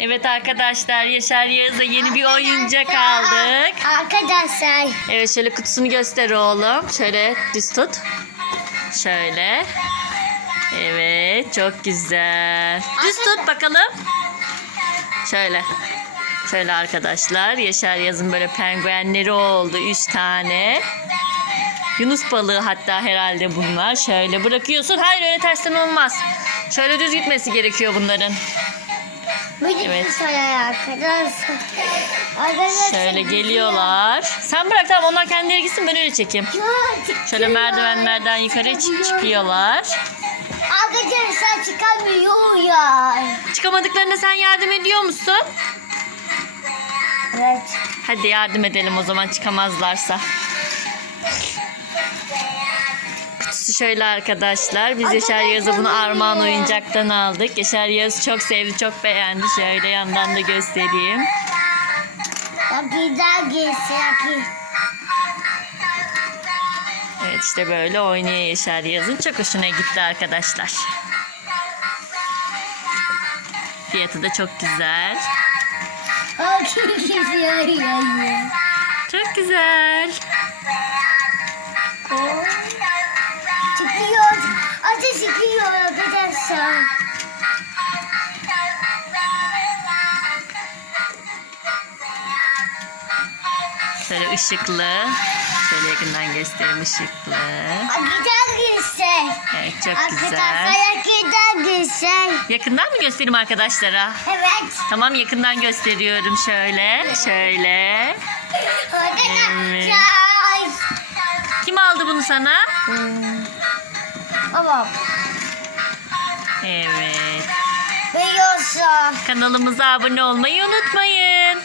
Evet arkadaşlar Yaşar Yağız'a yeni bir oyuncak aldık. Arkadaşlar. Evet şöyle kutusunu göster oğlum. Şöyle düz tut. Şöyle. Evet çok güzel. Düz tut bakalım. Şöyle. Şöyle arkadaşlar Yaşar Yaz'ın böyle penguenleri oldu. Üç tane. Yunus balığı hatta herhalde bunlar. Şöyle bırakıyorsun. Hayır öyle tersten olmaz. Şöyle düz gitmesi gerekiyor bunların. Evet. Şöyle geliyorlar. Sen bırak tamam onlar kendileri gitsin ben öyle çekeyim. Şöyle merdivenlerden yukarı çık- çıkıyorlar. Arkadaşlar çıkamıyor ya. Çıkamadıklarında sen yardım ediyor musun? Evet. Hadi yardım edelim o zaman çıkamazlarsa. Kutusu şöyle arkadaşlar. Biz Yaşar Yağız'a bunu Armağan oyuncaktan aldık. Yaşar Yağız çok sevdi, çok beğendi. Şöyle yandan da göstereyim. Evet işte böyle oynuyor Yaşar Yağız'ın. Çok hoşuna gitti arkadaşlar. Fiyatı da çok güzel. Çok güzel. Çıkıyor. Ateş çıkıyor arkadaşlar. Şöyle ışıklı. Şöyle yakından göstereyim ışıklı. Güzel geçsin. Evet çok güzel. Arkadaşlar güzel geçsin. Yakından mı göstereyim arkadaşlara? Evet. Tamam yakından gösteriyorum şöyle. Şöyle. Arkadaşlar. Kim aldı bunu sana? Tamam. Evet. Biliyorsun. Kanalımıza abone olmayı unutmayın.